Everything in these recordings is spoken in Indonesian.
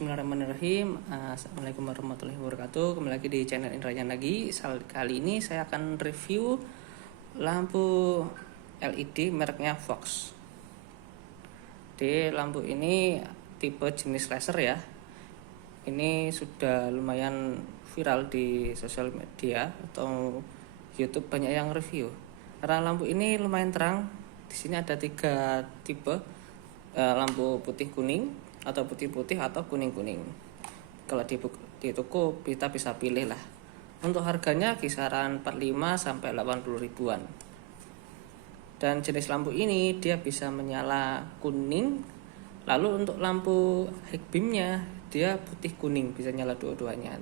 Bismillahirrahmanirrahim. Assalamualaikum warahmatullahi wabarakatuh. Kembali lagi di channel Indrayan lagi. Kali ini saya akan review lampu LED mereknya Fox. Di lampu ini tipe jenis laser ya. Ini sudah lumayan viral di sosial media atau YouTube, banyak yang review. Karena lampu ini lumayan terang. Di sini ada 3 tipe, lampu putih kuning atau putih-putih atau kuning-kuning. Kalau di toko kita bisa pilih lah. Untuk harganya kisaran 45 sampai 80 ribuan. Dan jenis lampu ini dia bisa menyala kuning. Lalu untuk lampu high beamnya dia putih kuning, bisa nyala dua-duanya.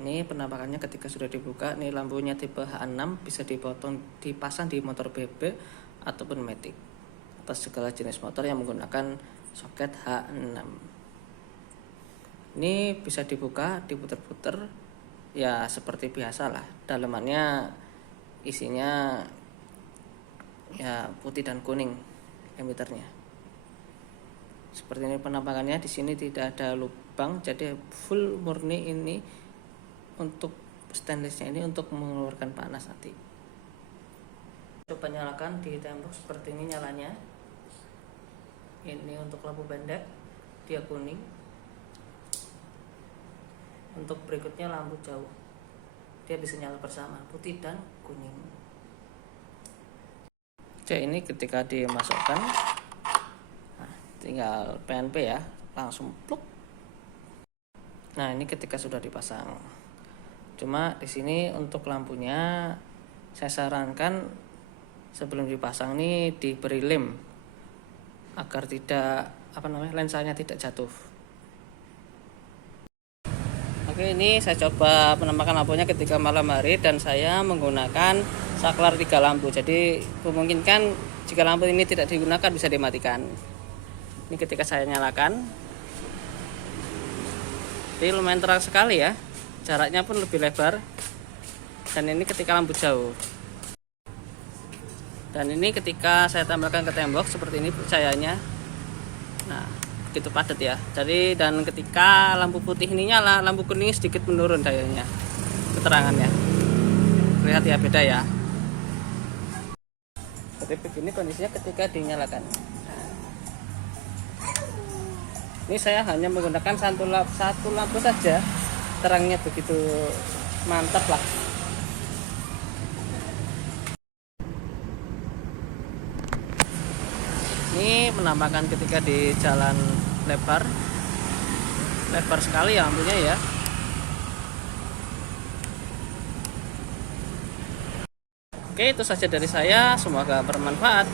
Ini penampakannya ketika sudah dibuka. Ini lampunya tipe H6, bisa dipasang di motor bebek ataupun matic, atau segala jenis motor yang menggunakan soket H6. Ini bisa dibuka, diputer-puter ya seperti biasa lah. Dalamannya isinya ya putih dan kuning emiternya. Seperti ini penampakannya. Di sini tidak ada lubang, jadi full murni ini untuk stainlessnya ini untuk mengeluarkan panas nanti. Coba nyalakan di tembok seperti ini nyalanya. Ini untuk lampu pendek dia kuning. Untuk berikutnya lampu jauh dia bisa nyala bersama, putih dan kuning. Oke, ini ketika dimasukkan, nah, tinggal PNP ya, langsung pluk. Nah, ini ketika sudah dipasang. Cuma di sini untuk lampunya saya sarankan sebelum dipasang nih diberi lem agar tidak lensanya tidak jatuh. Oke, ini saya coba penampakan lampunya ketika malam hari dan saya menggunakan saklar 3 lampu. Jadi memungkinkan jika lampu ini tidak digunakan bisa dimatikan. Ini ketika saya nyalakan, ini lumayan terang sekali ya. Jaraknya pun lebih lebar. Dan ini ketika lampu jauh. Dan ini ketika saya tambahkan ke tembok seperti ini cahayanya. Nah, begitu padat ya. Jadi dan ketika lampu putih ini nyala, lampu kuning sedikit menurun cahayanya, keterangannya. Lihat ya, beda ya. Seperti begini kondisinya ketika dinyalakan. Nah, ini saya hanya menggunakan satu lampu saja. Terangnya begitu mantap lah. Ini penampakan ketika di jalan lebar sekali ya lampunya ya. Oke, itu saja dari saya, semoga bermanfaat.